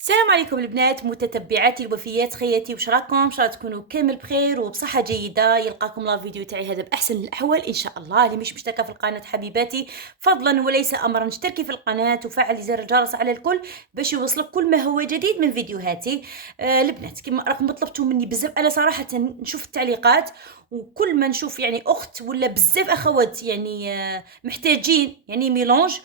السلام عليكم البنات متتبعاتي الوفيات، خياتي واش راكم؟ ان شاء الله تكونوا كامل بخير وبصحه جيده. يلقاكم لا فيديو تاعي هذا باحسن الاحوال ان شاء الله. اللي مش مشتركه في القناه حبيباتي فضلا وليس امرا اشتركي في القناه وفعلي زر الجرس على الكل باش يوصلك كل ما هو جديد من فيديوهاتي. البنات كما راكم طلبتوا مني بزاف، انا صراحه نشوف التعليقات وكل ما نشوف يعني اخت ولا بزاف اخوات يعني محتاجين يعني ميلونج،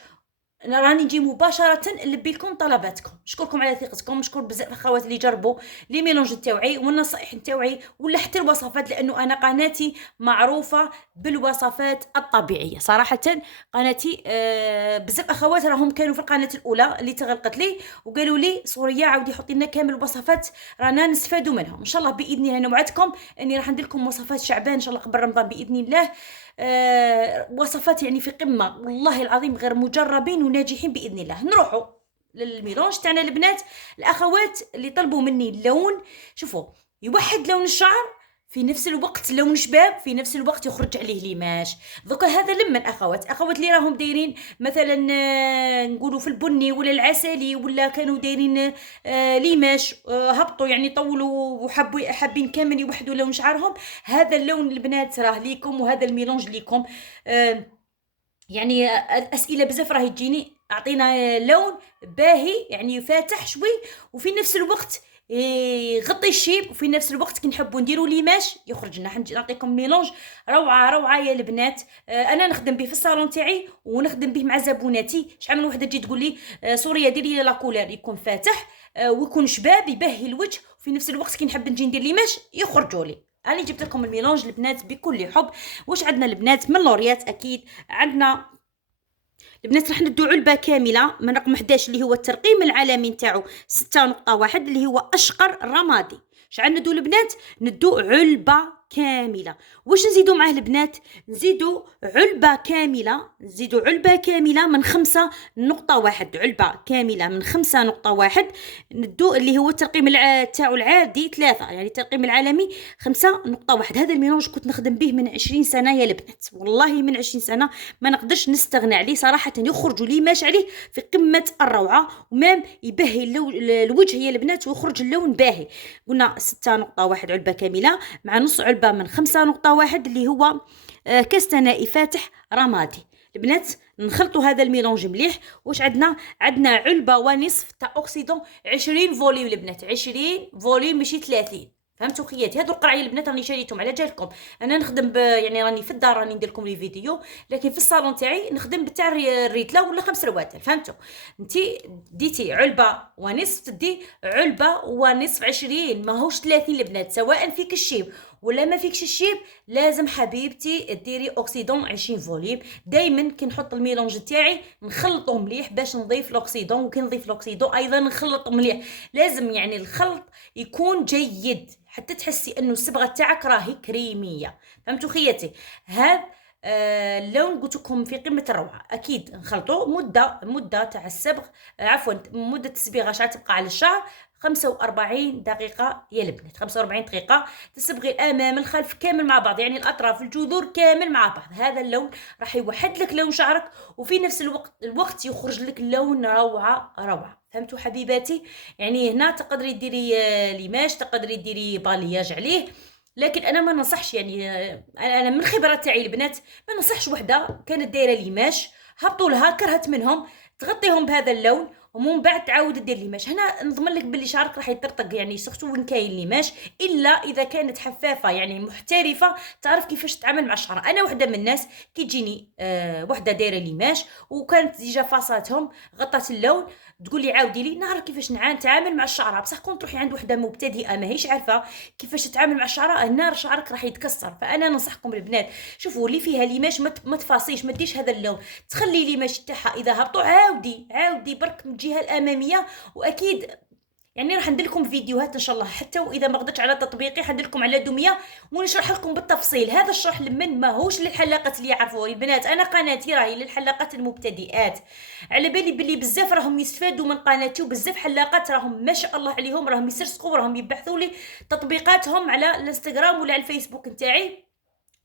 انا راني نجي مباشره نلبي لكم طلباتكم. نشكركم على ثقتكم، نشكر بزاف اخوات اللي جربوا لي ميلونج تاوعي والنصائح تاوعي ولا حتى الوصفات، لانه انا قناتي معروفه بالوصفات الطبيعيه صراحه. قناتي بزاف اخوات راهم كانوا في القناه الاولى اللي تغلقت لي وقالوا لي سوريا عاودي حطي لنا كامل الوصفات رانا نستفادوا منهم. ان شاء الله باذن الله انا وعدتكم اني راح ندير لكم وصفات شعبان ان شاء الله قبل رمضان باذن الله. وصفات يعني في قمه والله العظيم، غير مجربين وناجحين باذن الله. نروحوا للميلونج تاعنا البنات. الاخوات اللي طلبوا مني اللون، شوفوا، يوحد لون الشعر في نفس الوقت لون شباب، في نفس الوقت يخرج عليه ليماش. دوكا هذا لمن اخوات اللي راهم دايرين مثلا نقولوا في البني ولا العسلي، ولا كانوا دايرين ليماش هبطوا يعني طولوا وحبوا حابين كامل يوحدوا لون شعرهم. هذا اللون البنات راه ليكم، وهذا الميلونج ليكم. يعني اسئله بزاف راهي تجيني، اعطينا لون باهي يعني فاتح شوي وفي نفس الوقت يغطي الشيب، وفي نفس الوقت كي نحبوا نديروا ليماش يخرج لنا. نعطيكم ميلونج روعه روعه يا البنات. انا نخدم به في الصالون تاعي ونخدم به مع زبوناتي. شحال من وحده تجي تقول لي سوريا ديري لي لا كولير يكون فاتح ويكون شباب يبهي الوجه، وفي نفس الوقت كي نحب نجي ندير ليماش يخرجوا لي. انا جبت لكم الميلونج البنات بكل حب. واش عندنا البنات من لوريات؟ اكيد عندنا البنات راح ندو علبه كامله من رقم 11 اللي هو الترقيم العالمي نتاعو 6.1 اللي هو اشقر رمادي. شحال ندو البنات؟ ندو علبه كامله. واش نزيدو معاه البنات؟ نزيدو علبه كامله من 5.1، علبه كامله من 5.1. ندو اللي هو الترقيم تاعو العادي 3، يعني الترقيم العالمي 5.1. هذا الميلونج كنت نخدم به من 20 سنه يا البنات، والله من 20 سنه ما نقدرش نستغنى عليه صراحه. يخرجوا لي ماش عليه في قمه الروعه، ومام يبهي الوجه يا البنات ويخرج اللون باهي. قلنا 6.1 علبه كامله مع نص علبه من 5.1 اللي هو كاستنائي فاتح رمادي. البنات نخلطوا هذا الميلونج مليح. واش عندنا علبه ونصف تاع اوكسيدون 20 فوليوم البنات، 20 فوليوم ماشي 30. فهمتوا خياتي؟ هادو القرعيه البنات راني شريتهم على جالكم. انا نخدم يعني راني في الدار راني ندير لكم لي فيديو، لكن في الصالون تاعي نخدم بتاع الريتله ولا 5 رواتل. فهمتوا؟ انتي ديتي علبه ونصف تدي علبه ونصف 20، ماهوش 30 البنات. سواء فيك الشيب ولا ما فيكش الشيب لازم حبيبتي ديري اوكسيدون 20 فوليوم. دائما كي نحط الميلونج تاعي نخلطه مليح باش نضيف الاكسيدون، وكي نضيف الاكسيدون ايضا نخلط مليح. لازم يعني الخلط يكون جيد حتى تحسي انه الصبغه تاعك راهي كريميه. فهمتوا خياتي؟ هذا اللون قلت لكم في قمه الروعه. اكيد نخلطوا مده تاع الصبغ، عفوا مده التصبيغه شحال تبقى على الشعر؟ 45 دقيقة يا البنات. 45 دقيقة تصبغي الأمام الخلف كامل مع بعض، يعني الأطراف الجذور كامل مع بعض. هذا اللون راح يوحد لك لون شعرك، وفي نفس الوقت يخرج لك لون روعة روعة. فهمتوا حبيباتي؟ يعني هنا تقدري ديري ليماج، تقدري ديري بالياج عليه، لكن انا ما ننصحش يعني انا من خبره تاعي البنات ما ننصحش وحده كانت دايره ليماج هبطوا لها كرهت منهم تغطيهم بهذا اللون ومن بعد تعاود دير ليماج. هنا نضمن لك باللي شعرك راح يطرطق، يعني سورتو وين كاين ليماج، الا اذا كانت حفافه يعني محترفه تعرف كيفاش تتعامل مع الشعر. انا وحده من الناس كي تجيني وحده دايره ليماج وكانت ديجا فاصاتهم غطات اللون تقول لي عاودي لي، نعرف كيفاش نتعامل مع الشعره. بصح كون تروحي عند وحده مبتدئه ماهيش عارفه كيفاش تتعامل مع الشعره، هنا شعرك راح يتكسر. فانا ننصحكم البنات شوفوا اللي فيها ليماج ما تفاصيش، ما ديش هذا اللون، تخلي ليماج تاعها اذا هبطوا عاودي برك من الجهه الاماميه. واكيد يعني راح ندير لكم فيديوهات ان شاء الله، حتى واذا ما قدرتش على تطبيقي حندير لكم على دميه ونشرح لكم بالتفصيل. هذا الشرح لمن ماهوش للحلاقات اللي يعرفوا البنات، انا قناتي راهي للحلاقات المبتدئات. على بالي باللي بزاف راهم يستفادوا من قناتي، وبزاف حلاقات راهم ما شاء الله عليهم راهم يسرسقوا راهم يبحثوا لي تطبيقاتهم على الانستغرام ولا على الفيسبوك نتاعي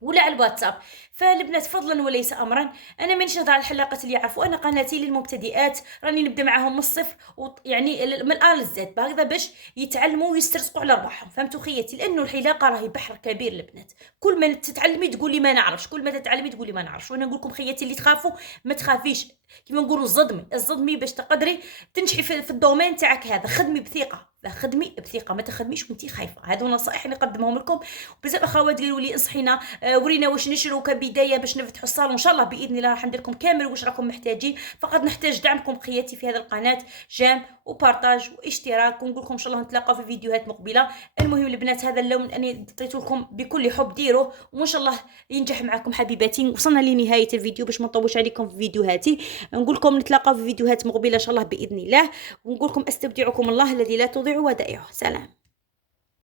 ولا على الواتساب. فالبنات فضلا وليس امرا، انا مانيش نهضر على الحلاقات اللي يعرفوا، انا قناتي للمبتدئات، راني نبدا معاهم من الصفر يعني من الا للزد هكذا باش يتعلموا ويسترزقوا على رباحهم. فهمتوا خياتي؟ لانه الحلاقه راهي بحر كبير البنات، كل ما تتعلمي تقولي ما نعرفش، كل ما تتعلمي تقولي ما نعرفش. وانا نقول لكم خياتي اللي تخافوا ما تخافيش، كيما نقولوا الصدمي باش تقدري تنجحي في الدومين تاعك هذا. خدمي بثقه، خدمي بثقه، ما تخدميش وانت خايفه. هذو نصائح نقدمهم لكم. بزاف اخوات قالوا لي انصحينا، ورينا واش نشرو كبدايه باش نفتحوا الصالون. ان شاء الله باذن الله راح ندير لكم كامل واش راكم محتاجين، فقط نحتاج دعمكم خياتي في هذا القناه، جيم وبارطاج واشتراك. ونقول لكم ان شاء الله نتلاقاو في فيديوهات مقبله. المهم البنات هذا اللون انا عطيته لكم بكل حب، ديروه وان شاء الله ينجح معكم حبيباتي. وصلنا لنهايه الفيديو باش ما نطولش عليكم في فيديوهاتي. نقول لكم نتلاقاو في فيديوهات مقبله ان شاء الله باذن الله. ونقول لكم استودعكم الله الذي لا تضيع ودائعه. سلام.